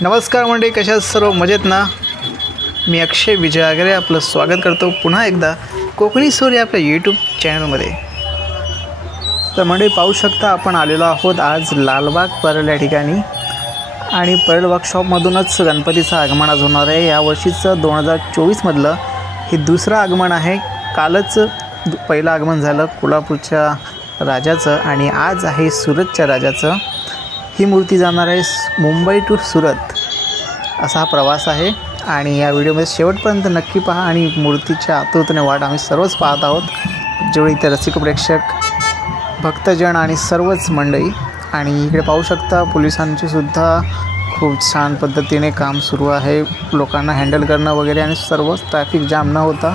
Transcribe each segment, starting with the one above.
नमस्कार मंडळी, कशा आहात सर्व? मजेत ना? मी अक्षय विजयागरे आपलं स्वागत करतो पुन्हा एकदा कोकणी सूर या आपल्या यूट्यूब चॅनलमध्ये. तर मंडळी पाहू शकता, आपण आलेलो आहोत आज लालबाग परळ या ठिकाणी आणि परळ वर्कशॉपमधूनच गणपतीचं आगमन आज होणार आहे. यावर्षीचं 2024मधलं हे दुसरं आगमन आहे. कालच पहिलं आगमन झालं कोल्हापूरच्या राजाचं आणि आज आहे सुरतच्या राजाचं. ही मूर्ती जाणार आहे मुंबई टू सुरत असा हा प्रवास आहे आणि या व्हिडिओमध्ये शेवटपर्यंत नक्की पहा आणि मूर्तीच्या आतुरतेने वाट आम्ही सर्वच पाहत आहोत, जेवढे इथे रसिक प्रेक्षक, भक्तजन आणि सर्वच मंडळी. आणि इकडे पाहू शकता पोलिसांची सुद्धा खूप छान पद्धतीने काम सुरू आहे. लोकांना हँडल करणं वगैरे आणि सर्व ट्रॅफिक जाम न होता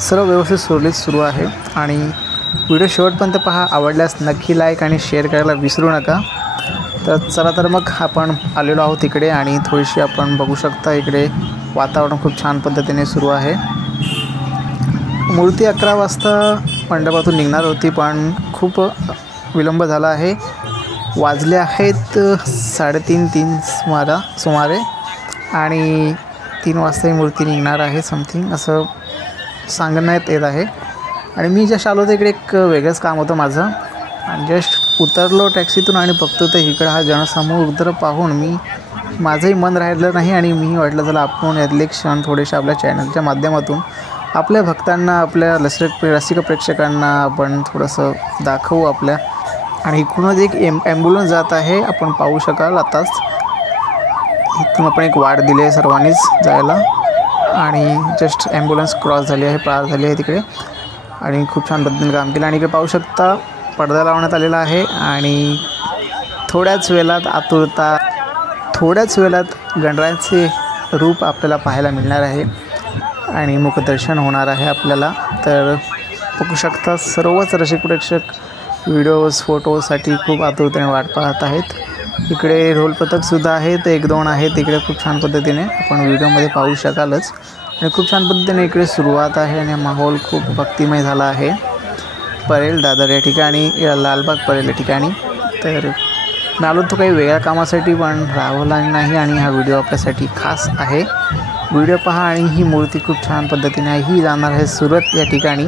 सर्व व्यवस्थित सुरळीत सुरू आहे. आणि व्हिडिओ शेवटपर्यंत पहा. आवडल्यास नक्की लाईक आणि शेअर करायला विसरू नका. तर चला तर मग आपण आलेलो आहोत इकडे आणि थोडीशी आपण बघू शकता इकडे वातावरण खूप छान पद्धतीने सुरू आहे. मूर्ती 11 वाजता मंडपातून निघणार होती पण खूप विलंब झाला आहे. वाजले आहेत 3:30 सुमारे आणि 3 वाजता ही मूर्ती निघणार आहे समथिंग असं सांगण्यात येत आहे. आणि मी जस्ट आलो तर इकडे एक वेगळंच काम होतं माझं आणि जस्ट उतरलो टॅक्सीतून आणि बघतो तर इकडं हा जनसमूह उतर पाहून माझंही मन राहिलं नाही आणि मी वाटलं चला आपण यातले क्षण थोडेसे आपल्या चॅनलच्या माध्यमातून आपल्या भक्तांना, आपल्या रसिक प्रेक्षकांना आपण थोडंसं दाखवू आपल्या. आणि इकडूनच एक ॲम्ब्युलन्स जात आहे, आपण पाहू शकाल आताच. इथून आपण एक वाट दिली आहे सर्वांनीच जायला आणि जस्ट ॲम्ब्युलन्स क्रॉस झाली आहे, पार झाली आहे तिकडे आणि खूप छान पद्धतीने काम केलं. आणि इकडे पाहू शकता पडदा लावण्यात आलेला आहे आणि थोड्याच वेळात गणरायाचे रूप आपल्याला पाहायला मिळणार आहे आणि मुखदर्शन होणार आहे आपल्याला. तर बघू शकता सर्वच रसिक प्रेक्षक व्हिडिओज फोटोसाठी खूप आतुरतेने वाट पाहत आहेत. इकडे ढोल पथकसुद्धा आहेत, 1-2 आहेत इकडे. खूप छान पद्धतीने आपण व्हिडिओमध्ये पाहू शकालच आणि खूप छान पद्धतीने इकडे सुरुवात आहे आणि माहोल खूप भक्तिमय झाला आहे परेल दादर या ठिकाणी, लालबाग परेल या ठिकाणी. तर मी आलो तो काही वेगळ्या कामासाठी पण राहवला नाही आणि हा व्हिडिओ आपल्यासाठी खास आहे. व्हिडिओ पहा आणि ही मूर्ती खूप छान पद्धतीने आहे. ही जाणार आहे सुरत या ठिकाणी.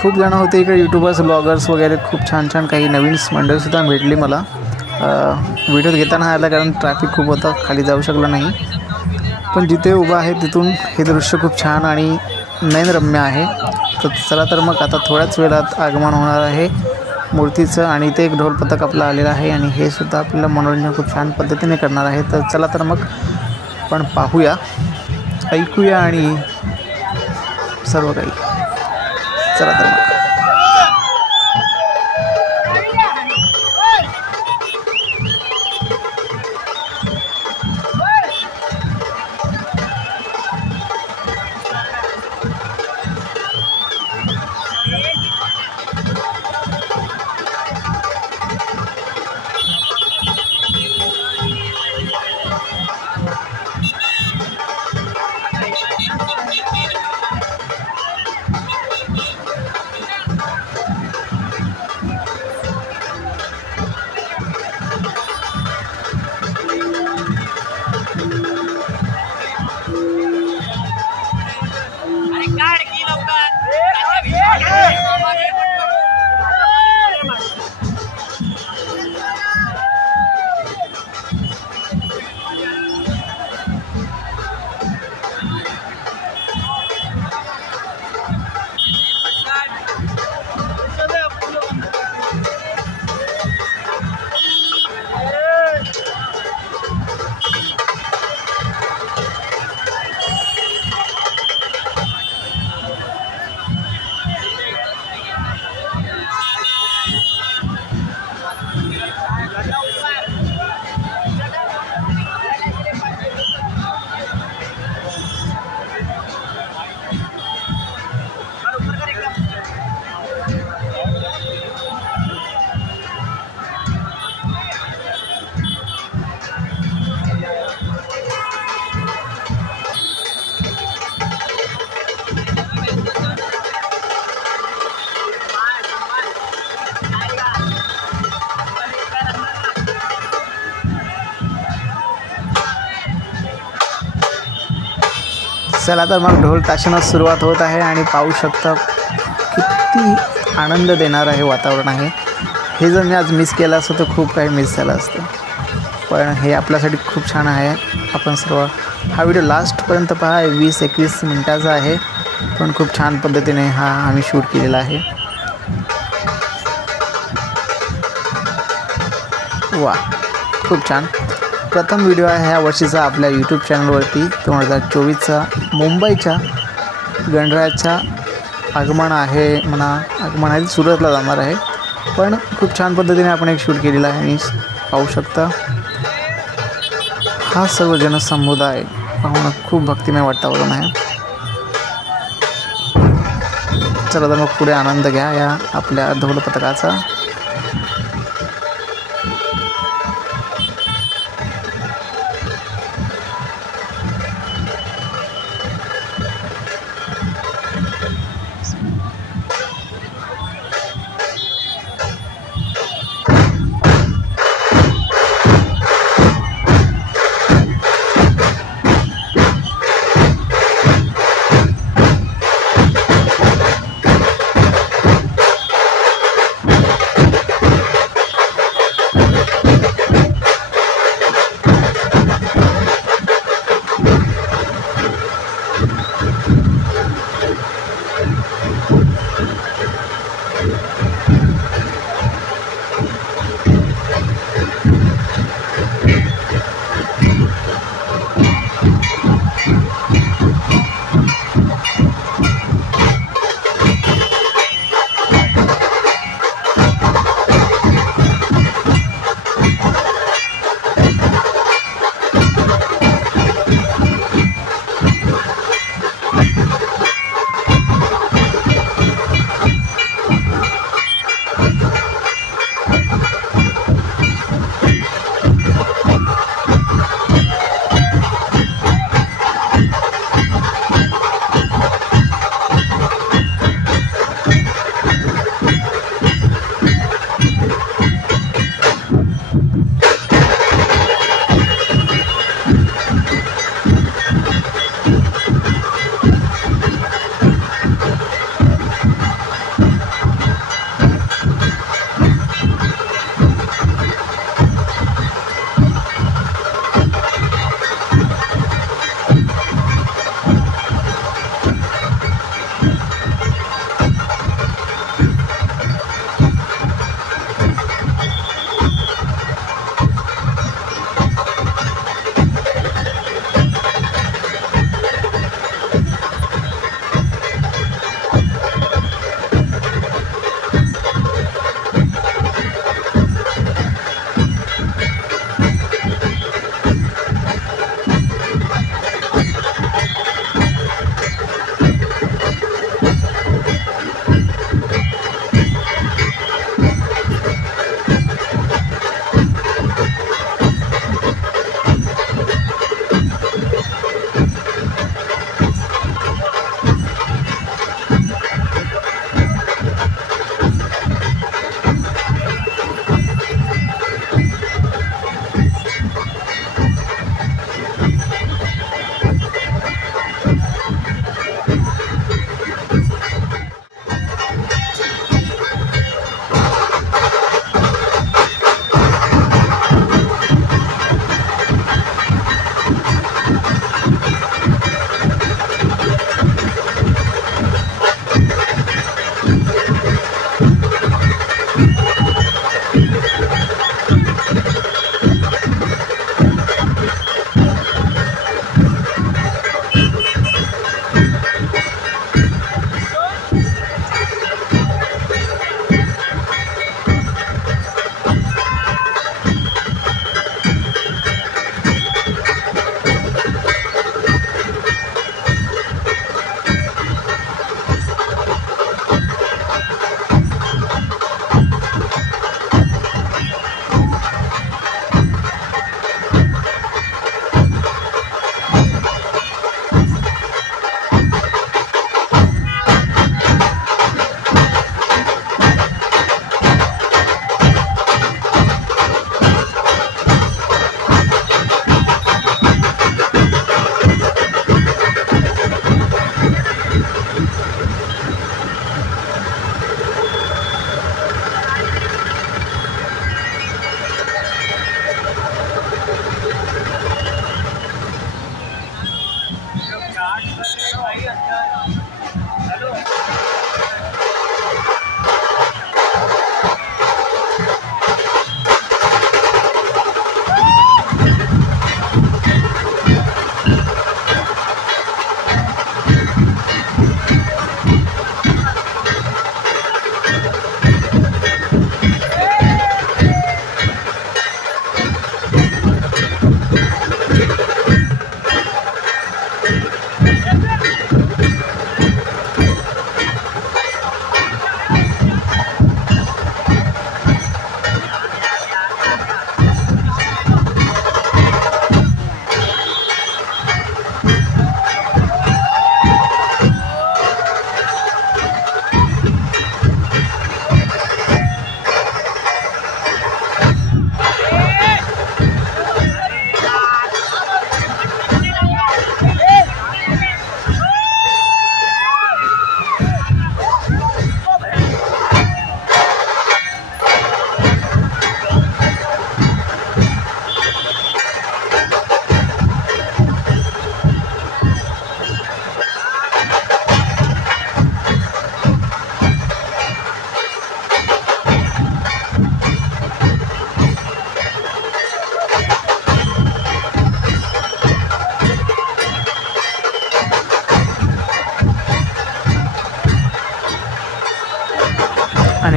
खूप जणं होते इकडे, यूट्यूबर्स, ब्लॉगर्स वगैरे खूप छान काही नवीन मंडळीसुद्धा भेटली मला. व्हिडिओ घेताना आला कारण ट्रॅफिक खूप होतं, खाली जाऊ शकलं नाही. पण जिथे उभा आहे तिथून हे दृश्य खूप छान आणि नयनरम्य आहे. तर चला तर मग आता थोड्याच वेळात आगमन होणार आहे मूर्तीचं आणि इथे एक ढोल पथक आपलं आलेलं आहे आणि हे सुद्धा आपल्याला मनोरंजन खूप छान पद्धतीने करणार आहे. तर चला तर मग आपण पाहूया, ऐकूया आणि सर्व काही. चला तर मग. चला तर मग ढोल ताशांना सुरुवात होत आहे आणि पाहू शकता किती आनंद देणार आहे वातावरण आहे. हे जर मी आज मिस केलं असतं तर खूप काही मिस झालं असतं, पण हे आपल्यासाठी खूप छान आहे. आपण सर्व हा व्हिडिओ लास्टपर्यंत पहा. 20-21 मिनटाचा आहे, पण खूप छान पद्धतीने हा आम्ही शूट केलेला आहे. वा, खूप छान. प्रथम व्हिडिओ आहे ह्या वर्षीचा आपल्या यूट्यूब चॅनलवरती. 2024चा मुंबईच्या गणरायाच्या आगमन आहे सुरतला जाणार आहे, पण खूप छान पद्धतीने आपण एक शूट केलेला आहे. आणि पाहू शकता हा सर्व जनसमुदाय पाहून खूप भक्तिमय वातावरण आहे. चला तर मग पुढे आनंद घ्या या आपल्या ढोल पथकाचा.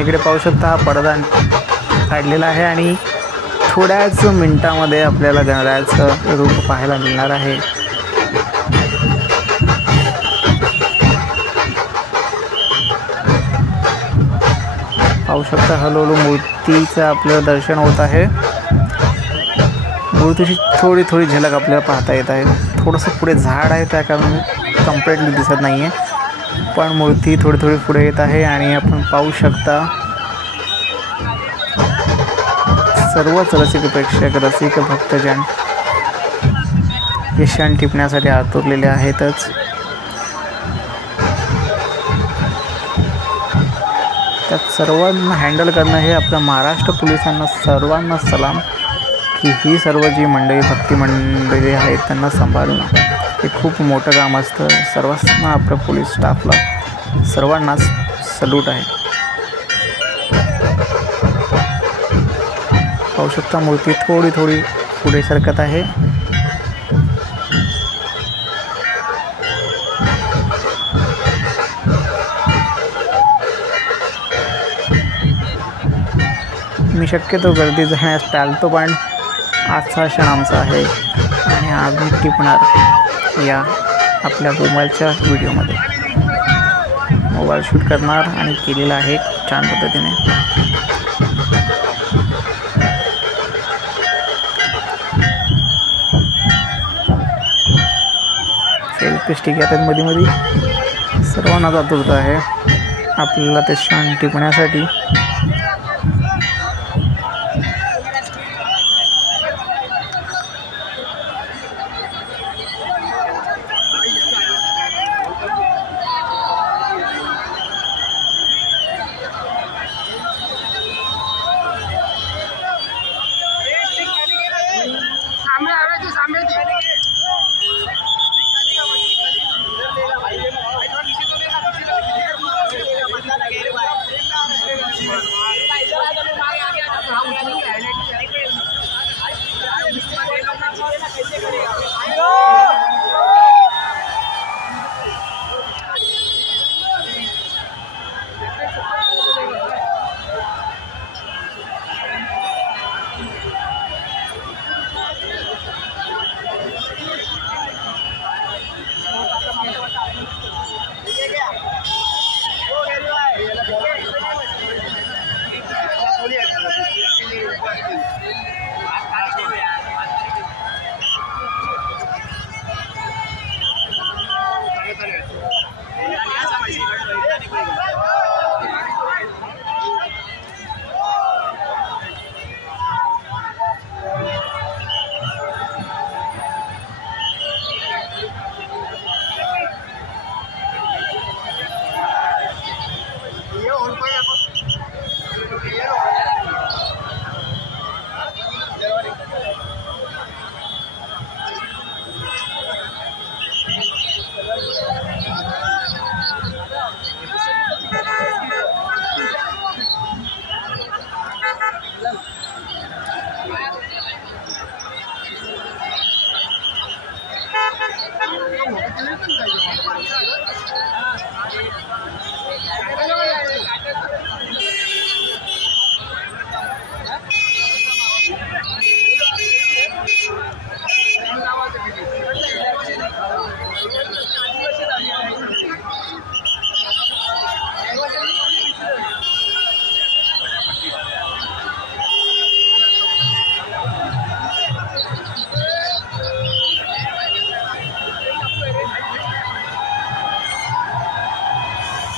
इकडे पाहू शकता हा पडदा काढलेला आहे आणि थोड्याच मिनिटामध्ये आपल्याला गणरायाचं रूप पाहायला मिळणार आहे. पाहू शकता हळूहळू मूर्तीचं आपल्याला दर्शन होत आहे. मूर्तीची थोडी थोडी झलक आपल्याला पाहता येत आहे. थोडंसं पुढे झाड आहे त्या कारण कम्प्लिटली दिसत नाही आहे, पण मूर्ती थोडी थोडी पुढे येत आहे आणि आपण पाहू शकता सर्वच रसिक प्रेक्षक रसिक भक्तजन हे क्षण टिपण्यासाठी आतुरलेले आहेतच. त्यात सर्वांना हँडल करणं हे आपल्या महाराष्ट्र पोलिसांना सर्वांना सलाम की ही सर्व जी मंडळी भक्ती मंडळी आहेत त्यांना सांभाळणं हे खूप मोठं काम असतं. सर्वांना आपल्या पोलीस स्टाफला सर्वांनाच सल्यूट आहे. पाहू शकता मूर्ती थोडी थोडी पुढे सरकत आहे. मी शक्यतो गर्दी जाण्यास टाळतो, पण आजचा क्षण आमचा आहे आणि आम्ही टिपणार या आपल्या मोबाईलच्या व्हिडिओमध्ये. मोबाईल शूट करणार आणि केलेला आहे छान पद्धतीने. सेल्फी स्टिक येतात मध्ये मध्ये. सर्वांनाच आतुरता आहे आपल्याला ते क्षण टिपण्यासाठी.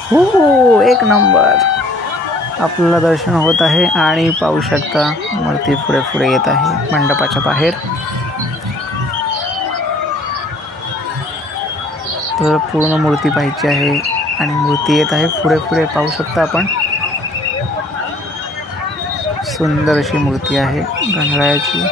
हो, एक नंबर आपल्याला दर्शन होत आहे आणि पाहू शकता मूर्ती पुढे पुढे येत आहे मंडपाच्या बाहेर. तर पूर्ण मूर्ती पाहायची आहे आणि मूर्ती येत आहे पुढे पुढे. पाहू शकता आपण सुंदर अशी मूर्ती आहे गणरायाची.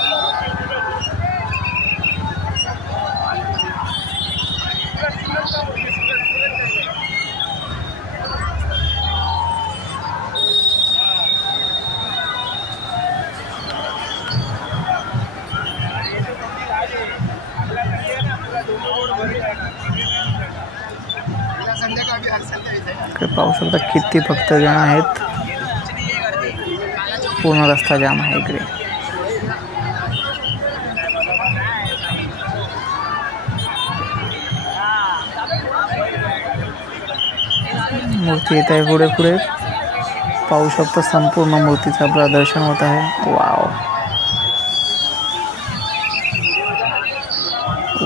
पाहू शकता किती भक्तजन आहेत. पूर्ण रस्ता जाम आहे इकडे. मूर्ती येत आहे पुढे पुढे. पाहू शकतो संपूर्ण मूर्तीचं प्रदर्शन होत आहे. वाव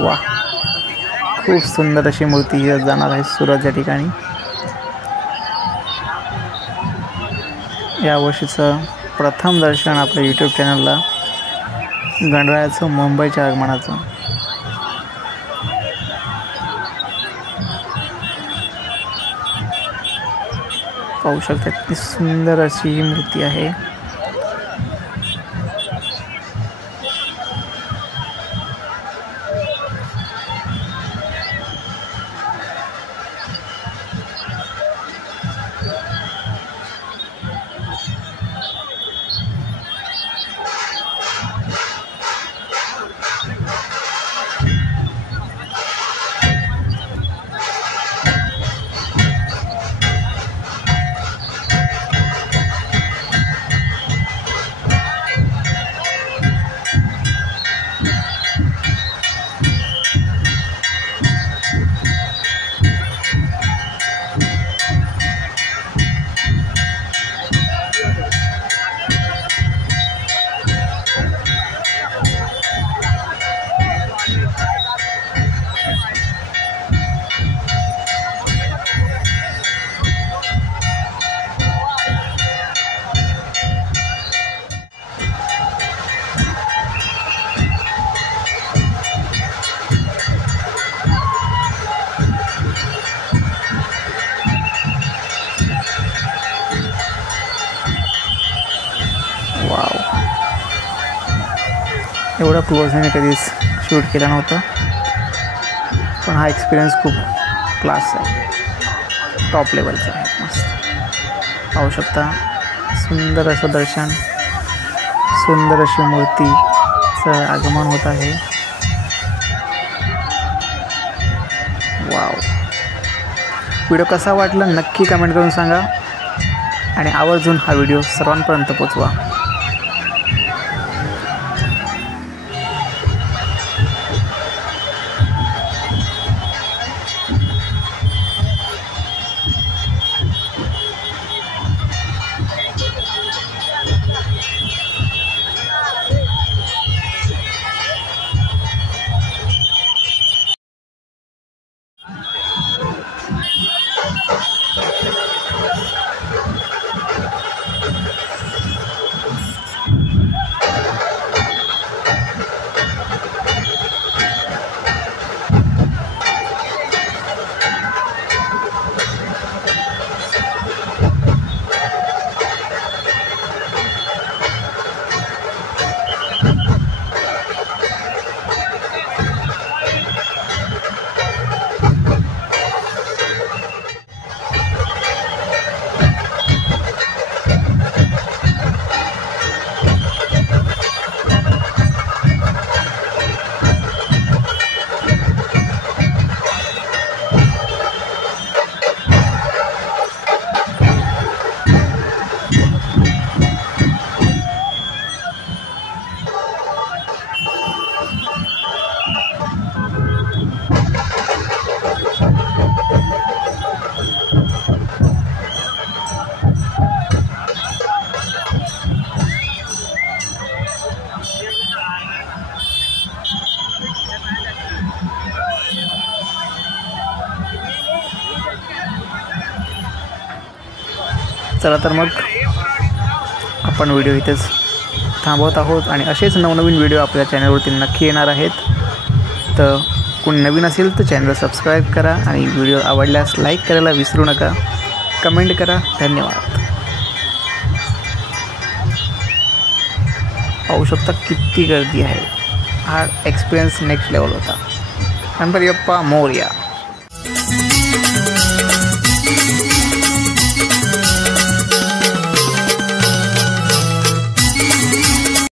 वा, खूप सुंदर अशी मूर्ती जाणार आहे सुरत या ठिकाणी. यावर्षीचं प्रथम दर्शन आपल्या यूट्यूब चॅनलला गणरायाचं मुंबईच्या आगमनाचं. पाहू शकता किती सुंदर अशी ही मूर्ती आहे. एवढा क्लोजने कधीच शूट केला नव्हता, पण हा एक्सपिरियन्स खूप क्लास आहे, टॉप लेवलचा आहे. मस्त पाहू शकता सुंदर असं दर्शन, सुंदर अशी मूर्तीचं आगमन होत आहे. वाव, व्हिडिओ कसा वाटला नक्की कमेंट करून सांगा आणि आवर्जून हा व्हिडिओ सर्वांपर्यंत पोचवा. चला तर मग आपण व्हिडिओ इथेच थांबवत आहोत आणि असेच नवनवीन व्हिडिओ आपल्या चॅनलवरती नक्की येणार आहेत. तर कोणी नवीन असेल तर चॅनल सबस्क्राईब करा आणि व्हिडिओ आवडल्यास लाईक करायला विसरू नका. कमेंट करा. धन्यवाद. पाहू शकता किती गर्दी आहे. हा एक्सपिरियन्स नेक्स्ट लेवल होता. गणपती बाप्पा मोरया.